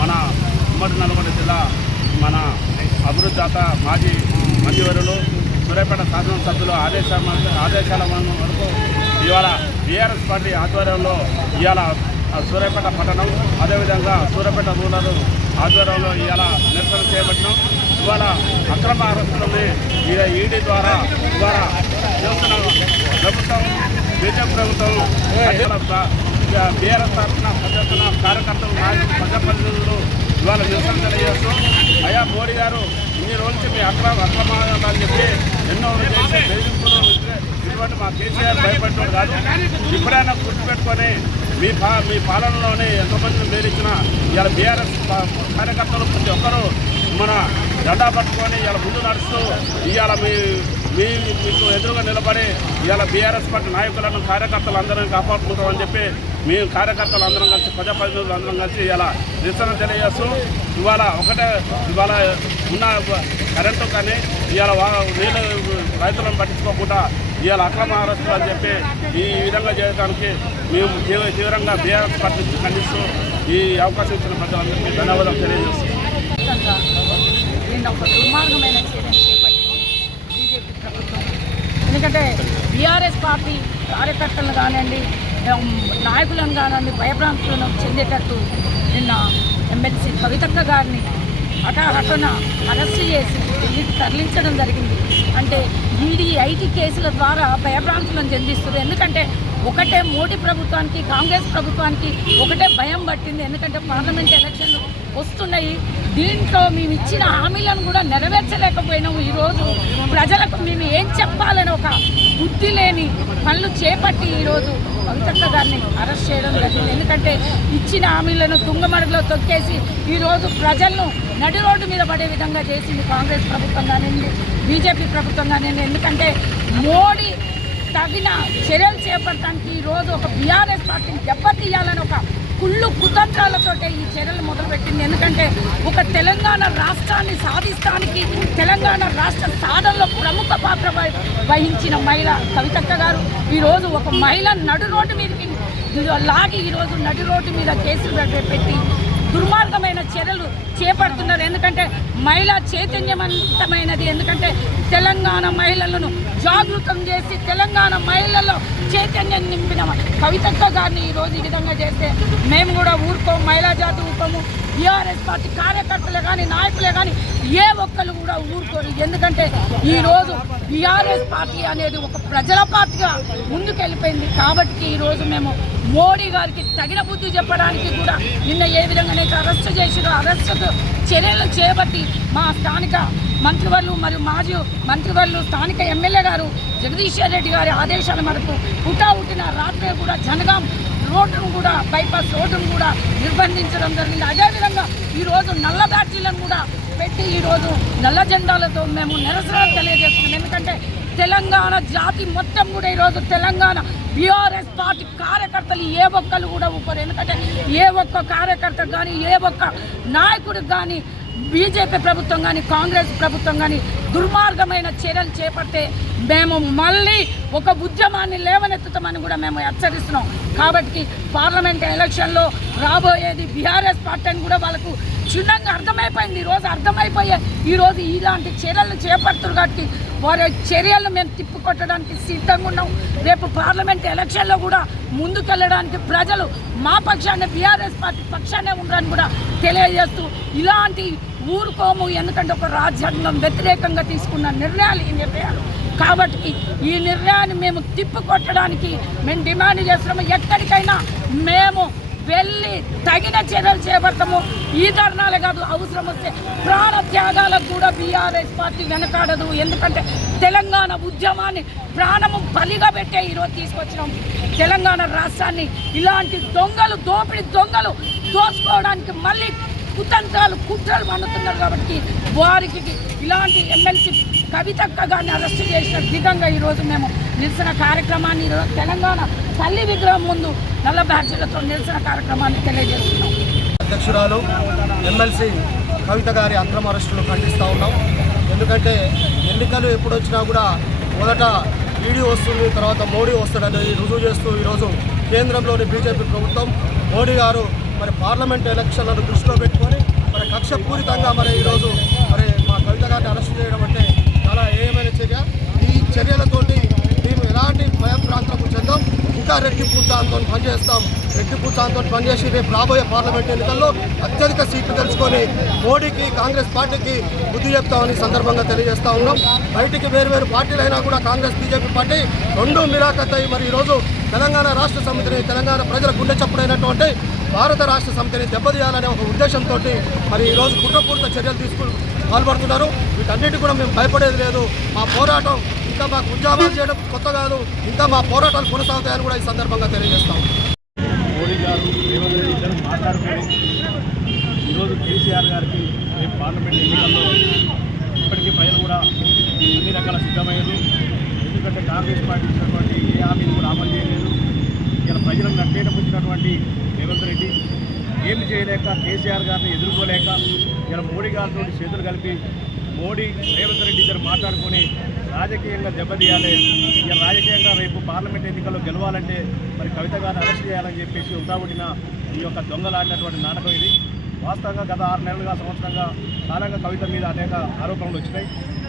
మన ఉమ్మడి నల్గొండ జిల్లా మన అభివృద్ధి దాత మాజీ మంత్రివర్యులు సూర్యాపేట శాసనసభ్యులు ఆదేశాల వరకు ఇవాళ బీఆర్ఎస్ పార్టీ ఆధ్వర్యంలో ఇవాళ సూర్యాపేట పట్టణం అదేవిధంగా సూర్యాపేట రూరల్ ఆధ్వర్యంలో ఇవాళ నిరసన చేపట్టినాం. ఇవాళ అక్రమ అరెస్టులని ఈడీ ద్వారా చేస్తున్న ప్రభుత్వం బీజేపీ ప్రభుత్వం బీఆర్ఎస్ తరఫున పద్ధతున్న కార్యకర్తలు నాయకులు ప్రజాప్రతినిధులు ఇవాళ నిరసన తెలియజేస్తూ అయ్యా మోడీ గారు ఇన్ని రోజులకి మీ అక్రమాలని చెప్పి ఎన్నో చేసి బెదిరింపులు ఇటువంటి మా కేసీఆర్ భయపడటం కాదు. ఇప్పుడైనా గుర్తుపెట్టుకొని మీ పాలనలోనే ఎంతమందిని బెదిరించినా ఇవాళ బీఆర్ఎస్ కార్యకర్తలు ప్రతి ఒక్కరూ మన జెండా పట్టుకొని ఇవాళ ముందు నడుస్తూ ఇవాళ మీకు ఎదురుగా నిలబడి ఇవాళ బీఆర్ఎస్ పార్టీ నాయకులను కార్యకర్తలు అందరం కాపాడుకుంటామని చెప్పి మేము కార్యకర్తలు అందరం కలిసి ప్రజాప్రతినిధులు అందరం కలిసి ఇలా నిరసన తెలియజేస్తూ ఇవాళ ఉన్న కరెంటు కానీ ఇవాళ నీళ్ళు రైతులను పట్టించుకోకుండా ఇవాళ అక్రమ అరెస్టులు అని చెప్పి ఈ విధంగా చేయడానికి మేము తీవ్రంగా బీఆర్ఎస్ పార్టీ ఖండిస్తూ ఈ అవకాశం ఇచ్చిన ప్రజలందరికీ ధన్యవాదాలు తెలియజేస్తున్నాం. ఒక దుర్మార్గమైన చర్యను చేపట్టింది బీజేపీ ప్రభుత్వం. ఎందుకంటే బీఆర్ఎస్ పార్టీ కార్యకర్తలను కానివ్వండి, నాయకులను కానివ్వండి భయభ్రాంతులను చెందేటట్టు నిన్న ఎమ్మెల్సీ కవితక్క గారిని హఠాహఠన అరెస్టు చేసి ఢిల్లీకి తరలించడం జరిగింది. అంటే ఈడీ ఐటీ కేసుల ద్వారా భయభ్రాంతులను చెందిస్తారు. ఎందుకంటే ఒకటే మోడీ ప్రభుత్వానికి కాంగ్రెస్ ప్రభుత్వానికి ఒకటే భయం పట్టింది. ఎందుకంటే పార్లమెంట్ ఎలక్షన్లు వస్తున్నాయి. దీంట్లో మేము ఇచ్చిన హామీలను కూడా నెరవేర్చలేకపోయినాము. ఈరోజు ప్రజలకు మేము ఏం చెప్పాలని ఒక బుద్ధి లేని పనులు చేపట్టి ఈరోజు కవితక్క గారిని అరెస్ట్ చేయడం జరిగింది. ఎందుకంటే ఇచ్చిన హామీలను తుంగమడుగులో తొక్కేసి ఈరోజు ప్రజలను నడి రోడ్డు మీద పడే విధంగా చేసింది కాంగ్రెస్ ప్రభుత్వం కానివ్వండి, బీజేపీ ప్రభుత్వం కానివ్వండి. ఎందుకంటే మోడీ తగిన చర్యలు చేపట్టడానికి ఈరోజు ఒక బీఆర్ఎస్ పార్టీని దెబ్బతీయాలని ఒక కుళ్ళు కుతంత్రాలతోటే ఈ చర్యలు మొదలుపెట్టింది. ఎందుకంటే ఒక తెలంగాణ రాష్ట్రాన్ని సాధిస్తానికి తెలంగాణ రాష్ట్ర సాధనలో ప్రముఖ పాత్ర వహించిన మహిళ కవితక్క గారు ఈరోజు ఒక మహిళ నడు రోడ్డు మీదకి లాగి ఈరోజు నడి రోడ్డు మీద కేసులు పెట్టి దుర్మార్గమైన చర్యలు చేపడుతున్నారు. ఎందుకంటే మహిళా చైతన్యవంతమైనది. ఎందుకంటే తెలంగాణ మహిళలను జాగృతం చేసి తెలంగాణ మహిళల్లో చైతన్యం నింపిన కవితక్క గారిని ఈరోజు ఈ విధంగా చేస్తే మేము కూడా ఊరుకోము, మహిళా జాతి ఊరుకోము. బీఆర్ఎస్ పార్టీ కార్యకర్తలే కానీ నాయకులే కానీ ఏ ఒక్కరు కూడా ఊరుకోరు. ఎందుకంటే ఈరోజు బీఆర్ఎస్ పార్టీ అనేది ఒక ప్రజల పార్టీగా ముందుకెళ్ళిపోయింది. కాబట్టి ఈరోజు మేము మోడీ గారికి తగిన బుద్ధి చెప్పడానికి కూడా నిన్న ఏ విధంగానైతే అరెస్టు చేసిరో అరెస్టు చర్యలు చేపట్టి మా స్థానిక మంత్రివర్లు మరియు మాజీ మంత్రివర్లు స్థానిక ఎమ్మెల్యే గారు జగదీశ్వర్ రెడ్డి గారి ఆదేశాల మేరకు పుట్టిన రాత్రి కూడా జనగాం రోడ్డును కూడా బైపాస్ రోడ్డును కూడా నిర్బంధించడం జరిగింది. అదేవిధంగా ఈరోజు నల్ల బ్యాడ్జీలను కూడా పెట్టి ఈరోజు నల్ల జెండాలతో మేము నిరసన తెలియజేస్తున్నాం. ఎందుకంటే తెలంగాణ జాతి మొత్తం కూడా ఈరోజు తెలంగాణ బీఆర్ఎస్ పార్టీ కార్యకర్తలు ఏ ఒక్కరు కూడా ఊపరు. ఎందుకంటే ఏ ఒక్క కార్యకర్త కానీ ఏ ఒక్క నాయకుడికి కానీ బీజేపీ ప్రభుత్వం కానీ కాంగ్రెస్ ప్రభుత్వం కానీ దుర్మార్గమైన చర్యలు చేపడితే మేము మళ్ళీ ఒక ఉద్యమాన్ని లేవనెత్తుతామని కూడా మేము హెచ్చరిస్తున్నాం. కాబట్టి పార్లమెంట్ ఎలక్షన్లో రాబోయేది బీఆర్ఎస్ పార్టీ అని కూడా వాళ్ళకు క్షుణ్ణంగా అర్థమైపోయింది. ఈరోజు ఇలాంటి చర్యలు చేపడుతున్నారు కాబట్టి వారి చర్యలను మేము తిప్పికొట్టడానికి సిద్ధంగా ఉన్నాం. రేపు పార్లమెంట్ ఎలక్షన్లో కూడా ముందుకెళ్ళడానికి ప్రజలు మా పక్షాన్ని బీఆర్ఎస్ పార్టీ పక్షానే ఉండాలని కూడా తెలియజేస్తూ ఇలాంటి ఊరుకోము. ఎందుకంటే ఒక రాజ్యాంగం వ్యతిరేకంగా తీసుకున్న నిర్ణయాలు ఈ నిర్ణయాలు కాబట్టి ఈ నిర్ణయాన్ని మేము తిప్పికొట్టడానికి మేము డిమాండ్ చేస్తున్నాము. ఎక్కడికైనా మేము వెళ్ళి తగిన చర్యలు చేపడతాము. ఈ ధర్నాలే కాదు, అవసరం వస్తే ప్రాణ త్యాగాలకు కూడా బీఆర్ఎస్ పార్టీ వెనకాడదు. ఎందుకంటే తెలంగాణ ఉద్యమాన్ని ప్రాణము బలిగా పెట్టే ఈరోజు తీసుకొచ్చినాం. తెలంగాణ రాష్ట్రాన్ని ఇలాంటి దోపిడీ దొంగలు దోచుకోవడానికి మళ్ళీ కుట్రలు పండుతున్నారు. కాబట్టి వారికి ఇలాంటి ఎమ్మెల్సీ కవితక్క గారిని అరెస్ట్ చేసిన విధంగా ఈరోజు మేము నిరసన కార్యక్రమాన్ని ఈరోజు తెలంగాణ తల్లి విగ్రహం ముందు నల్ల బ్యాడ్జీలతో నిరసన కార్యక్రమాన్ని తెలియజేస్తున్నాం. అధ్యక్షురాలు ఎమ్మెల్సీ కవిత గారి అక్రమ అరెస్టులు ఖండిస్తూ ఉన్నాం. ఎందుకంటే ఎన్నికలు ఎప్పుడు వచ్చినా కూడా మొదట ఈడీ వస్తుంది, తర్వాత మోడీ వస్తాడని రుజువు చేస్తూ ఈరోజు కేంద్రంలోని బీజేపీ ప్రభుత్వం మోడీ గారు మరి పార్లమెంట్ ఎలక్షన్లను దృష్టిలో పెట్టుకొని మరి కక్షపూరితంగా ఈరోజు మా కవిత గారిని అరెస్ట్ చేయడం అంటే చాలా ఏమైన చర్య. ఈ చర్యలతోటి మేము ఎలాంటి భయభ్రాంతులకు చెందాం, ఇంకా రెట్టింపు ఉత్సాహంతో పనిచేసి రేపు రాబోయే పార్లమెంట్ ఎన్నికల్లో అత్యధిక సీట్లు గెలుచుకొని మోడీకి కాంగ్రెస్ పార్టీకి బుద్ధి చెప్తామని సందర్భంగా తెలియజేస్తూ ఉన్నాం. బయటికి వేరు పార్టీలు అయినా కూడా కాంగ్రెస్ బీజేపీ పార్టీ రెండు మిరాకత్తాయి. మరి ఈరోజు తెలంగాణ రాష్ట్ర సమితిని, తెలంగాణ ప్రజల గుండె చప్పుడైనటువంటి భారత రాష్ట్ర సమితిని దెబ్బతీయాలనే ఒక ఉద్దేశంతో మరి ఈరోజు కుట్రపూరిత చర్యలు పాల్పడుతున్నారు. వీటన్నిటి కూడా మేము భయపడేది లేదు. మా పోరాటం ఇంకా మాకు ఉద్యమాలు చేయడం కొత్త కాదు, ఇంకా మా పోరాటాలు కొనసాగుతాయని కూడా ఈ సందర్భంగా తెలియజేస్తాం. మోడీ గారు రేవంత్ రెడ్డి గారు మాట్లాడుకొని ఈరోజు కేసీఆర్ గారికి రేపు పార్లమెంట్ ఎన్నికల్లో ఇప్పటికీ ప్రజలు కూడా అన్ని రకాల సిద్ధమయ్యారు. ఎందుకంటే కాంగ్రెస్ పార్టీ ఇచ్చినటువంటి ఏ హామీని కూడా అమలు చేయలేదు. ఇలా ప్రజలను నట్టేట పుచ్చినటువంటి రేవంత్ రెడ్డి ఏమి చేయలేక కేసీఆర్ గారిని ఎదుర్కోలేక ఇలా మోడీ గారితో చేతులు కలిపి రేవంత్ రెడ్డి గారు మాట్లాడుకొని రాజకీయంగా దెబ్బతీయాలి, ఇలా రాజకీయంగా రేపు పార్లమెంట్ ఎన్నికల్లో గెలవాలంటే మరి కవిత గారిని అరెస్ట్ చేయాలని చెప్పేసి ఉంటాబట్టిన ఈ యొక్క దొంగలాడినటువంటి నాటకం ఇది. వాస్తవంగా గత 6 నెలలుగా సంవత్సరంగా కాలంగా కవిత మీద అనేక ఆరోపణలు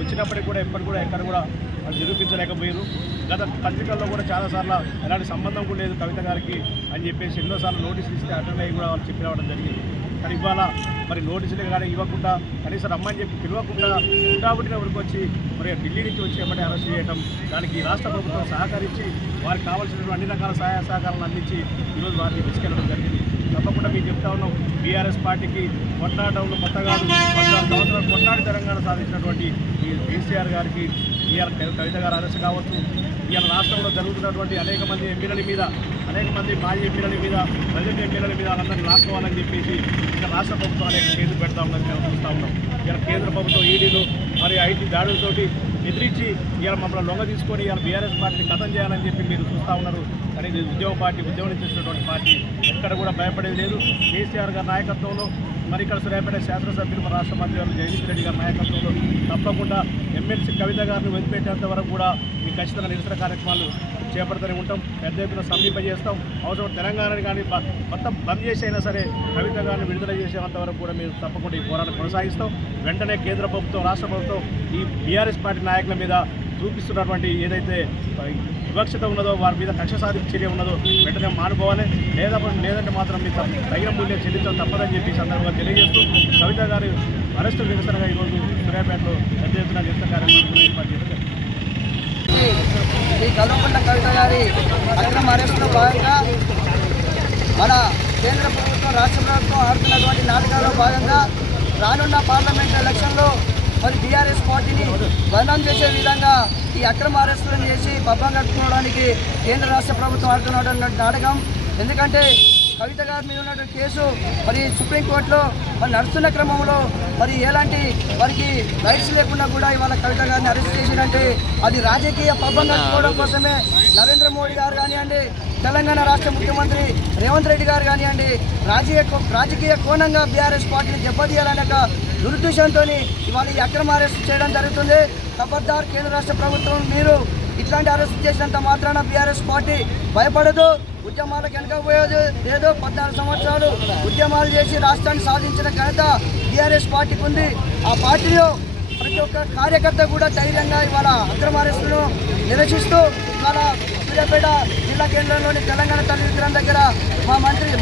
వచ్చినప్పటికీ కూడా ఎక్కడ కూడా వాళ్ళు నిరూపించలేకపోయారు. గత పత్రికల్లో కూడా చాలాసార్లు ఎలాంటి సంబంధం కూడా లేదు కవిత గారికి అని చెప్పేసి ఎన్నోసార్లు నోటీసులు ఇస్తే అటెండ్ అయ్యి కూడా వాళ్ళు చెప్పి రావడం జరిగింది. కానీ ఇవాళ మరి నోటీసులు కానీ ఇవ్వకుండా కనీసం రమ్మని చెప్పి పిలవకుండా ఉంటాబట్టిన వరకు వచ్చి మరి ఢిల్లీ నుంచి వచ్చి ఎమ్మటే అరెస్ట్ చేయడం, దానికి రాష్ట్ర ప్రభుత్వం సహకరించి వారికి కావాల్సినటువంటి అన్ని రకాల సహాయ సహకారాలను అందించి ఈరోజు వారిని తీసుకెళ్లడం జరిగింది. తప్పకుండా మీకు చెప్తా ఉన్నాం, బీఆర్ఎస్ పార్టీకి కొట్లాటంలో కొత్త కాదు, 14 సంవత్సరాలు కొట్లాడి తెలంగాణ సాధించినటువంటి ఈ కేసీఆర్ గారికి ఇవాళ కవిత గారు అరెస్ట్ కావచ్చు. ఇవాళ రాష్ట్రంలో జరుగుతున్నటువంటి అనేక మంది ఎమ్మెల్యేల మీద, అనేక మంది మాజీ ఎమ్మెల్యేల మీద, ప్రజెంట్ ఎమ్మెల్యేల మీద వాళ్ళందరినీ లాక్కోవాలని చెప్పేసి ఇక్కడ రాష్ట్ర ప్రభుత్వం అనేక కేసులు పెడతా ఉందని మేము చూస్తూ ఉన్నాం. ఇలా కేంద్ర ప్రభుత్వం ఈడీలు మరియు ఐటీ దాడులతోటి ఎదిరించి ఇలా మమ్మల్ని లొంగ తీసుకొని ఇలా బీఆర్ఎస్ పార్టీని ఖతం చేయాలని చెప్పి మీరు చూస్తూ ఉన్నారు. కానీ ఇది ఉద్యమం చేసినటువంటి పార్టీ ఎక్కడ కూడా భయపడేది లేదు. కేసీఆర్ గారి నాయకత్వంలో మరి ఇక్కడ సూర్యాపేట శాసనసభ్యులు మన రాష్ట్ర మంత్రి జగదీశ్వర్ రెడ్డి గారి నాయకత్వంలో తప్పకుండా ఎమ్మెల్సీ కవిత గారిని వదిలిపెట్టేంత వరకు కూడా ఈ ఖచ్చితంగా నిరసన కార్యక్రమాలు చేపడుతూనే ఉంటాం. పెద్ద ఎత్తున సమీపజేస్తాం. అవసరం తెలంగాణని కానీ మొత్తం బంద్ చేసైనా సరే కవిత గారిని విడుదల చేసేంత వరకు కూడా మేము తప్పకుండా ఈ పోరాటం కొనసాగిస్తాం. వెంటనే కేంద్ర ప్రభుత్వం, రాష్ట్ర ప్రభుత్వం ఈ బీఆర్ఎస్ పార్టీ నాయకుల మీద చూపిస్తున్నటువంటి ఏదైతే వివక్షత ఉన్నదో, వారి మీద కక్ష సాధింపు చర్య ఉన్నదో వెంటనే మానుకోవాలి. లేదంటే మాత్రం మీకు తగిన మూల్యం చెల్లించడం తప్పదని చెప్పి సందర్భంగా తెలియజేస్తూ కవిత గారి అరెస్టు నిరసనగా ఈరోజు సూర్యాపేటలో పెద్ద ఎత్తున నిరసన కార్యక్రమాలు ఏర్పాటు చేస్తారు. ఈ కల్వకుంట్ల కవిత గారి అక్రమ అరెస్టులో భాగంగా మన కేంద్ర ప్రభుత్వం, రాష్ట్ర ప్రభుత్వం ఆడుతున్నటువంటి నాటకాల్లో భాగంగా రానున్న పార్లమెంట్ ఎలక్షన్లో మరి టీఆర్ఎస్ పార్టీని బదనాం చేసే విధంగా ఈ అక్రమ అరెస్టులను చేసి పబ్బం కట్టుకోవడానికి కేంద్ర రాష్ట్ర ప్రభుత్వం ఆడుతున్నటువంటి నాటకం. ఎందుకంటే కవిత గారి మీద ఉన్నటువంటి కేసు మరి సుప్రీంకోర్టులో మరి నడుస్తున్న క్రమంలో మరి ఎలాంటి వారికి రైట్స్ లేకుండా కూడా ఇవాళ కవిత గారిని అరెస్ట్ చేసినంటే అది రాజకీయ పబ్బం కట్టుకోవడం కోసమే నరేంద్ర మోడీ గారు కానివ్వండి, తెలంగాణ రాష్ట్ర ముఖ్యమంత్రి రేవంత్ రెడ్డి గారు కానివ్వండి, రాజకీయ కోణంగా బీఆర్ఎస్ పార్టీని దెబ్బతీయాలనే దురుద్దేశంతో ఇవాళ ఈ అక్రమ అరెస్ట్ చేయడం జరుగుతుంది. ఖబర్దార్ కేంద్ర రాష్ట్ర ప్రభుత్వం, మీరు ఇట్లాంటి అరెస్ట్ చేసినంత మాత్రాన బీఆర్ఎస్ పార్టీ భయపడదు. ఉద్యమాలకు వెనకపోయేది లేదో 14 సంవత్సరాలు ఉద్యమాలు చేసి రాష్ట్రాన్ని సాధించిన ఘనత బీఆర్ఎస్ పార్టీకి ఉంది. ఆ పార్టీలో ప్రతి ఒక్క కార్యకర్త కూడా ధైర్యంగా ఇవాళ అక్రమ అరెస్టును నిరసిస్తూ ఇవాళ సూర్యాపేట జిల్లా కేంద్రంలోని తెలంగాణ తల్లి విగ్రహం దగ్గర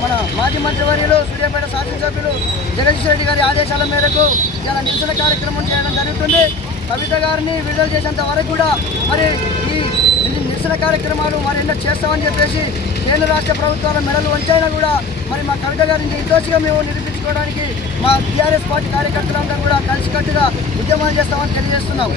మన మాజీ మంత్రివర్యులు సూర్యాపేట శాసనసభ్యులు జగదీష్ రెడ్డి గారి ఆదేశాల మేరకు ఇలా నిరసన కార్యక్రమం చేయడం జరుగుతుంది. కవిత గారిని విడుదల చేసేంత వరకు కూడా మరి ఈ నిరసన కార్యక్రమాలు మరి ఎన్నో చేస్తామని చెప్పేసి కేంద్ర రాష్ట్ర ప్రభుత్వాల మెడలు వంచైనా కూడా మరి మా కవిత గారిని నిర్దోషిగా మేము నిరూపించుకోవడానికి మా టీఆర్ఎస్ పార్టీ కార్యకర్తలంతా కూడా కలిసికట్టుగా ఉద్యమాలు చేస్తామని తెలియజేస్తున్నాం.